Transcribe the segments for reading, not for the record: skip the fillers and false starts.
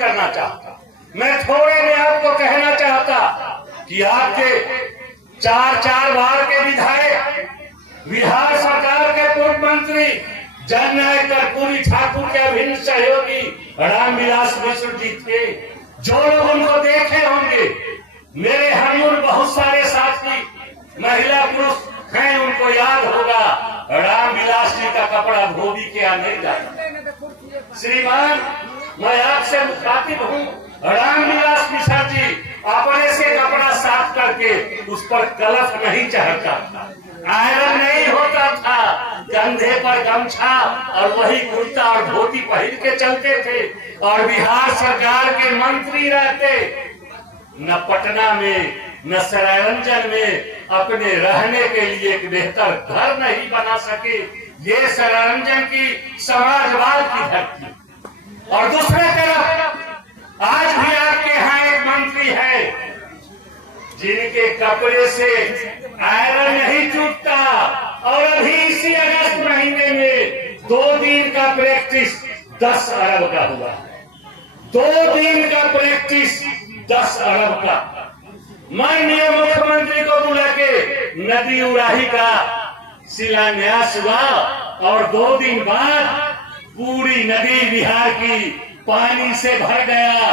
करना चाहता। मैं थोड़े में आपको कहना चाहता कि आपके 4 बार के विधायक, बिहार सरकार के पूर्व मंत्री जननायक कर्पूरी ठाकुर के अभिन्न सहयोगी रामविलास मिश्र जी थे। जो लोग उनको देखे होंगे, मेरे हरियर बहुत सारे साथी महिला पुरुष हैं, उनको याद होगा रामविलास जी का कपड़ा धोबी के यहाँ नहीं जाता। श्रीमान, मैं आपसे मुखातिब हूँ, रामविलास मिश्र जी अपने से कपड़ा साफ करके उस पर कलफ नहीं चढ़ता था, आयरन नहीं होता था, कंधे पर गमछा और वही कुर्ता और धोती पहन के चलते थे और बिहार सरकार के मंत्री रहते। न पटना में न सरायरंजन में अपने रहने के लिए एक बेहतर घर नहीं बना सके। ये सरायरंजन की समाजवाद की धरती। और दूसरे तरफ आज भी आपके यहाँ एक मंत्री है जिनके कपड़े से आयरन नहीं टूटता और अभी इसी अगस्त महीने में 2 दिन का प्रैक्टिस 10 अरब का हुआ है। 2 दिन का प्रैक्टिस 10 अरब का। माननीय मुख्यमंत्री को बुला के नदी उड़ाही का शिलान्यास हुआ और 2 दिन बाद पूरी नदी बिहार की पानी से भर गया।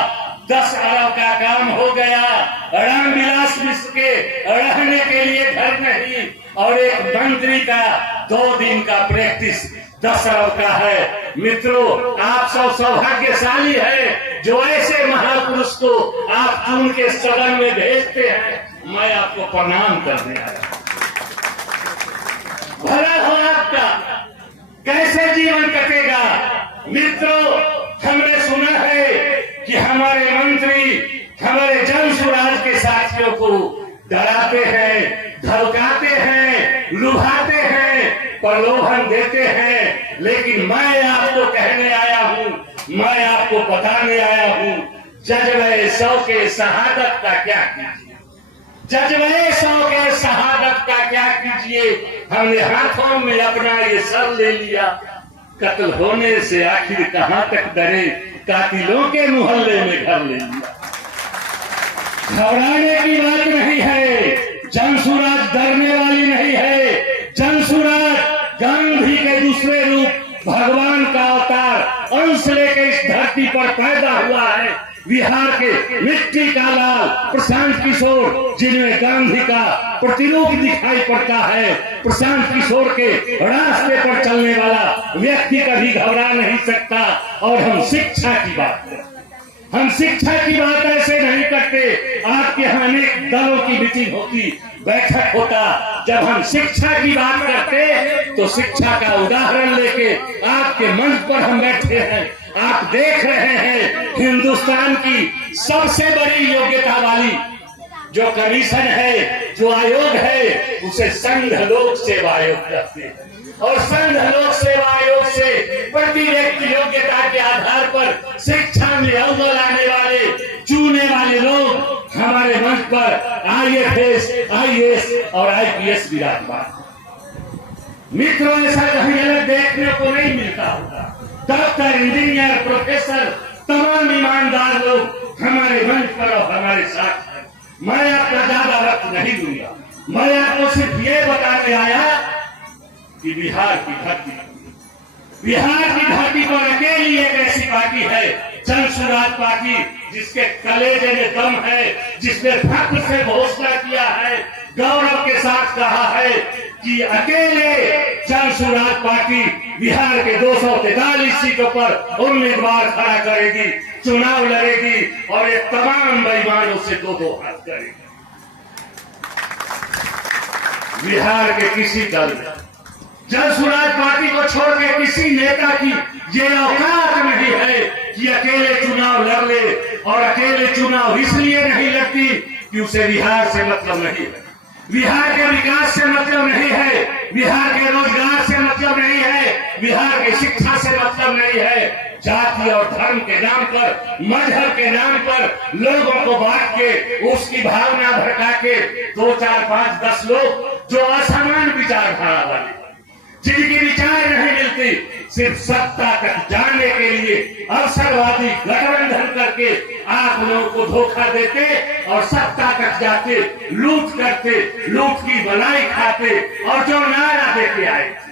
10 अरब का काम हो गया। रामविलास मिश्र के रहने के लिए घर नहीं और एक मंत्री का 2 दिन का प्रैक्टिस 10 अरब का है। मित्रों, आप सब सौभाग्यशाली है जो ऐसे महापुरुष को आप चुन के सदन में भेजते हैं। मैं आपको प्रणाम करने आया। भला हो आपका, कैसे जीवन कटेगा। मित्रों, हमने सुना है कि हमारे मंत्री हमारे जन सुराज के साथियों को डराते हैं, धमकाते हैं, लुभाते हैं, प्रलोभन देते हैं। लेकिन मैं आपको कहने आया हूँ, मैं आपको बताने आया हूँ, जज्बे 100 के शहादत का क्या कीजिए। जज्बे 100 के शहादत का क्या कीजिए। हमने हाथों में अपना ये सर ले लिया। कत्ल होने से आखिर कहां तक डरे, कातिलों के मोहल्ले में घर ले लिया। घबराने की बात नहीं है, जनसुराज डरने वाली नहीं है। जनसुराज गांधी के दूसरे रूप, भगवान का अवतार, अंश लेकर इस धरती पर पैदा हुआ है। बिहार के मिट्टी का लाल प्रशांत किशोर, जिनमें गांधी का प्रतिरूप दिखाई पड़ता है। प्रशांत किशोर के रास्ते पर चलने वाला व्यक्ति कभी घबरा नहीं सकता। और हम शिक्षा की बात करें, हम शिक्षा की बात ऐसे नहीं करते। आपके यहाँ अनेक दलों की मीटिंग होती, बैठक होता। जब हम शिक्षा की बात करते तो शिक्षा का उदाहरण लेके आपके मंच पर हम बैठे हैं। आप देख रहे हैं हिंदुस्तान की सबसे बड़ी योग्यता वाली जो कमीशन है, जो आयोग है, उसे संघ लोक सेवा आयोग कहते हैं। और संघ लोक सेवा आयोग से प्रति व्यक्ति योग्यता के आधार पर शिक्षा में अव्वल आने वाले, चुने वाले लोग हमारे मंच पर IAS, IAS और IPS विराजमान। मित्रों, ऐसा कहीं अलग देखने को नहीं मिलता होगा। डॉक्टर, इंजीनियर, प्रोफेसर, तमाम ईमानदार लोग हमारे मंच पर और हमारे साथ हैं। मैं आपका ज्यादा वक्त नहीं दूंगा। मैं आपको सिर्फ ये बताने आया कि बिहार की धरती पर अकेली एक ऐसी पार्टी है, जनसुराज पार्टी, जिसके कलेजे में दम है, जिसने फख्र से घोषणा किया है, गौरव के साथ कहा है कि अकेले जनसुराज पार्टी बिहार के 243 सीटों पर उम्मीदवार खड़ा करेगी, चुनाव लड़ेगी और ये तमाम बेईमानों से 2-2 हाथ करेगी। बिहार के किसी दल में जनसुराज पार्टी को छोड़ के किसी नेता की ये औकात नहीं है कि अकेले चुनाव लड़ ले। और अकेले चुनाव इसलिए नहीं लड़ती कि उसे बिहार से मतलब नहीं है, बिहार के विकास से मतलब नहीं है, बिहार के रोजगार से मतलब नहीं है, बिहार की शिक्षा से मतलब नहीं है। जाति और धर्म के नाम पर, मजहब के नाम पर लोगों को बांट के उसकी भावना भड़का के 2, 4, 5, 10 लोग जो असमान विचारधारा वाले, जिनकी विचार नहीं मिलती, सिर्फ सत्ता तक जाने के लिए अवसरवादी गठबंधन करते करके आप लोगों को धोखा देते और सत्ता तक जाते, लूट करते, लूट की बनाई खाते और जो नारा देके आए